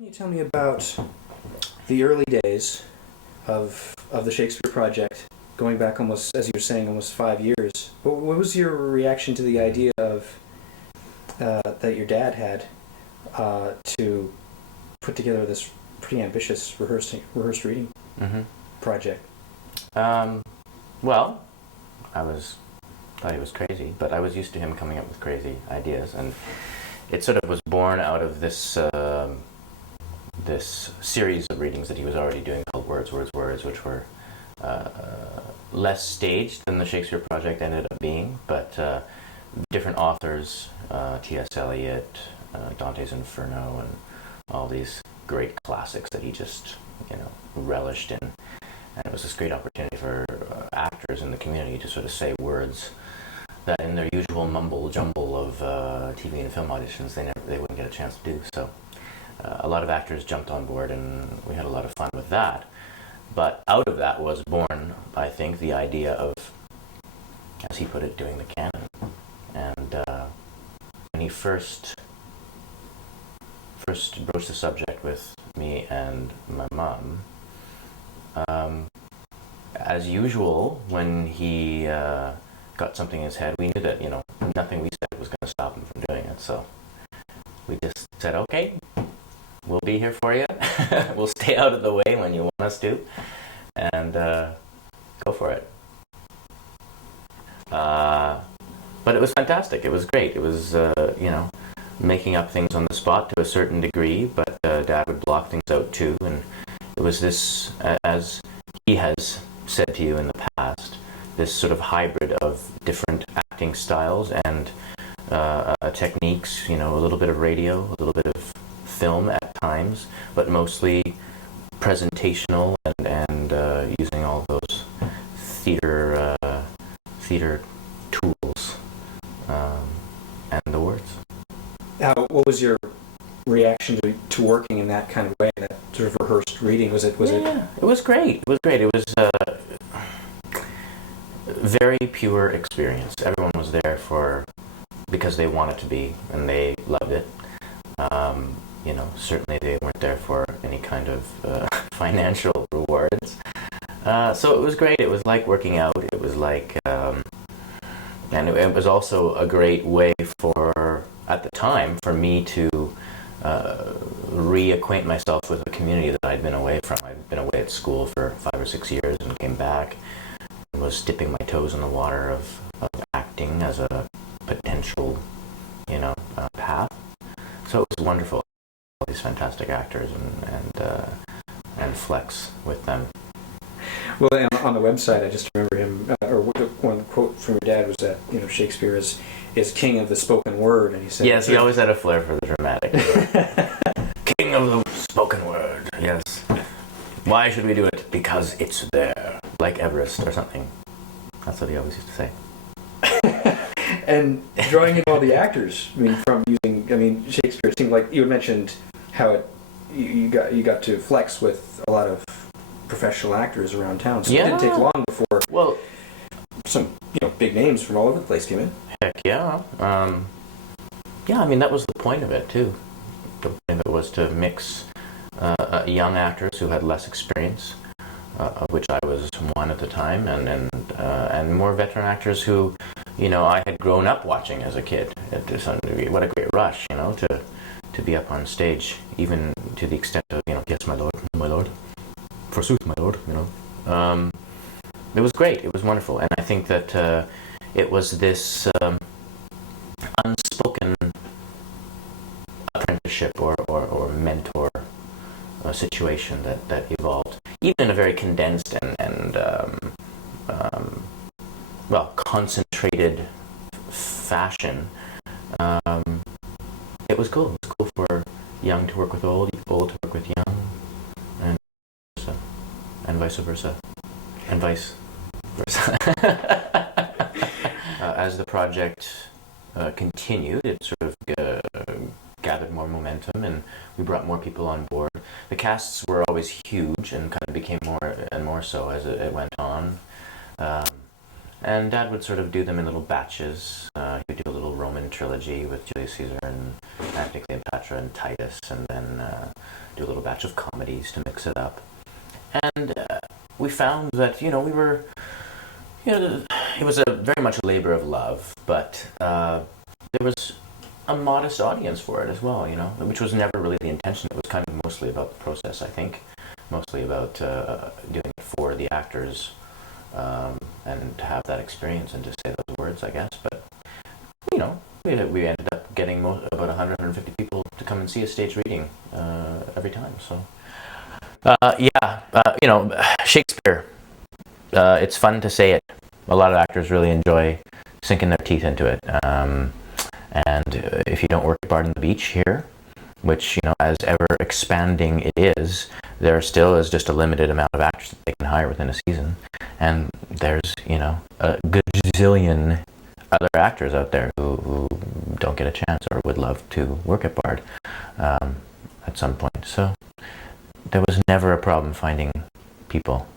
Can you tell me about the early days of the Shakespeare project, going back almost, as you were saying, almost 5 years? What was your reaction to the idea of that your dad had to put together this pretty ambitious rehearsed reading project? Well, thought he was crazy, but I was used to him coming up with crazy ideas, and it sort of was born out of this this series of readings that he was already doing called Words, Words, Words, which were less staged than the Shakespeare project ended up being, but different authors, T.S. Eliot, Dante's Inferno, and all these great classics that he just, relished in. And it was this great opportunity for actors in the community to sort of say words that in their usual mumble jumble of TV and film auditions they wouldn't get a chance to do. So a lot of actors jumped on board, and we had a lot of fun with that. But out of that was born, I think, the idea of, as he put it, doing the canon. And when he first broached the subject with me and my mom, as usual, when he got something in his head, we knew that, nothing we said was going to stop him from doing it. So we just said, okay, we'll be here for you. We'll stay out of the way when you want us to, and go for it. But it was fantastic. It was great. It was, making up things on the spot to a certain degree, but Dad would block things out too. And it was this, as he has said to you in the past, this sort of hybrid of different acting styles and techniques, a little bit of radio, a little bit of film at times, but mostly presentational and using all those theater tools and the words. What was your reaction to working in that kind of way, that sort of rehearsed reading? Was it? Yeah, it was great. It was great. It was very pure experience. Everyone was there because they wanted to be, and they loved it. Certainly they weren't there for any kind of financial rewards. So it was great. It was like working out. It was like, and it was also a great way at the time, for me to reacquaint myself with a community that I'd been away from. I'd been away at school for 5 or 6 years and came back and was dipping my toes in the water of acting as a potential, path. So it was wonderful. All these fantastic actors and flex with them. Well, on the website, I just remember him, or one quote from your dad was that, Shakespeare is king of the spoken word, and he said... Yes, he always had a flair for the dramatic. King of the spoken word, yes. Why should we do it? Because it's there, like Everest or something. That's what he always used to say. And drawing in all the actors, Shakespeare, it seemed like you had mentioned how you got to flex with a lot of professional actors around town, so it didn't take long before some big names from all over the place came in. Heck yeah. That was the point of it too. The point of it was to mix young actors who had less experience, of which I was one at the time, and more veteran actors who, I had grown up watching as a kid to some degree. What a great rush, to be up on stage, even to the extent of, yes, my lord, forsooth, my lord, It was great. It was wonderful. And I think that it was this unspoken apprenticeship or mentor situation that evolved, even in a very condensed and concentrated fashion. It was cool. It was cool for young to work with old to work with young, and vice versa. As the project continued, it sort of gathered more momentum, and we brought more people on board. The casts were always huge and kind of became more and more so as it went on. And Dad would sort of do them in little batches. He would do a little Roman trilogy with Julius Caesar and Antony Cleopatra and Titus, and then do a little batch of comedies to mix it up. And we found that, we were, it was a very much a labor of love, but there was a modest audience for it as well, which was never really the intention. It was kind of mostly about the process, I think, mostly about doing it for the actors, and to have that experience and to say those words, I guess. But, we ended up getting about 100, 150 people to come and see a stage reading every time, so... Shakespeare. It's fun to say it. A lot of actors really enjoy sinking their teeth into it. And if you don't work hard on the beach here, which, as ever expanding it is, there still is just a limited amount of actors that they can hire within a season. And there's, a gazillion other actors out there who don't get a chance or would love to work at Bard at some point. So there was never a problem finding people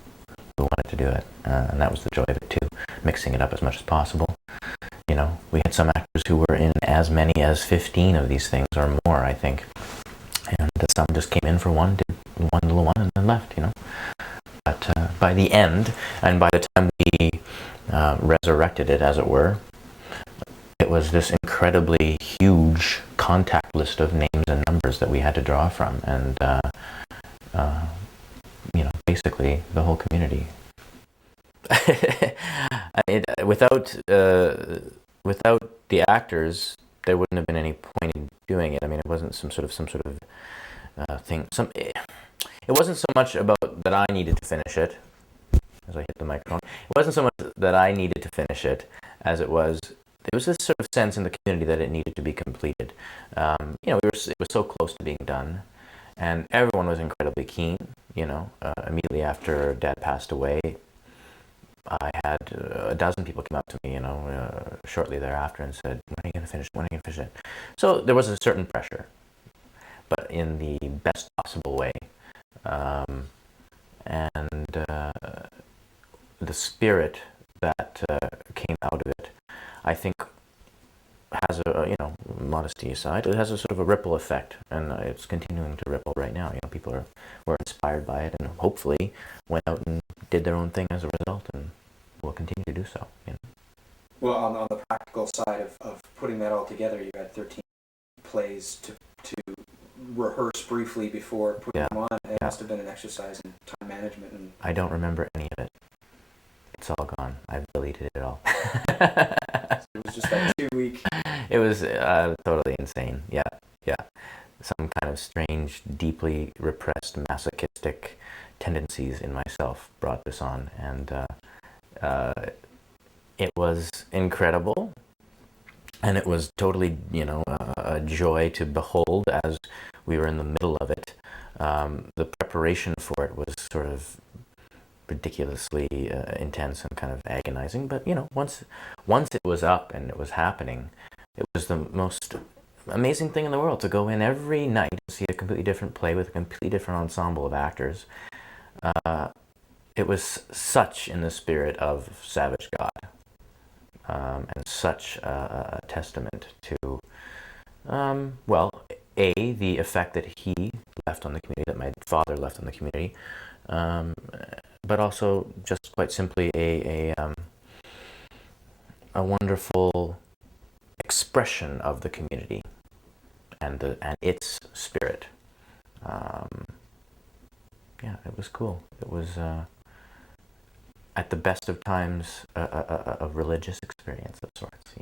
who wanted to do it, and that was the joy of it too, mixing it up as much as possible. We had some actors who were in as many as 15 of these things or more, I think, and some just came in for one, did one little one, and then left. But by the end, and by the time we resurrected it, as it were, it was this incredibly huge contact list of names and numbers that we had to draw from, and basically the whole community. Without the actors, there wouldn't have been any point in doing it. I mean, it wasn't some sort of thing. It wasn't so much about that I needed to finish it, as I hit the microphone. It wasn't so much that I needed to finish it, as it was this sort of sense in the community that it needed to be completed. It was so close to being done, and everyone was incredibly keen. Immediately after Dad passed away, I had a dozen people come up to me, shortly thereafter and said, "When are you going to finish? When are you going to finish it?" So there was a certain pressure, but in the best possible way. And the spirit that came out of it, I think, has a, modesty aside, it has a sort of a ripple effect, and it's continuing to ripple right now. People were inspired by it, and hopefully went out and did their own thing as a result, and will continue to do so. Well, on the practical side of putting that all together, you had 13 plays to rehearse briefly before putting them on. It must have been an exercise in time management. And I don't remember any of it. It's all gone. I've deleted it all. It was just that 2-week. It was totally insane. Yeah. Some kind of strange, deeply repressed, masochistic tendencies in myself brought this on, and it was incredible, and it was totally, a joy to behold as we were in the middle of it. The preparation for it was sort of ridiculously intense and kind of agonizing, but once it was up and it was happening, it was the most amazing thing in the world to go in every night and see a completely different play with a completely different ensemble of actors. It was such in the spirit of Savage God, and such a testament to the effect that he left on the community, that my father left on the community, but also just quite simply a wonderful expression of the community and its spirit. It was cool. It was at the best of times a religious experience of sorts,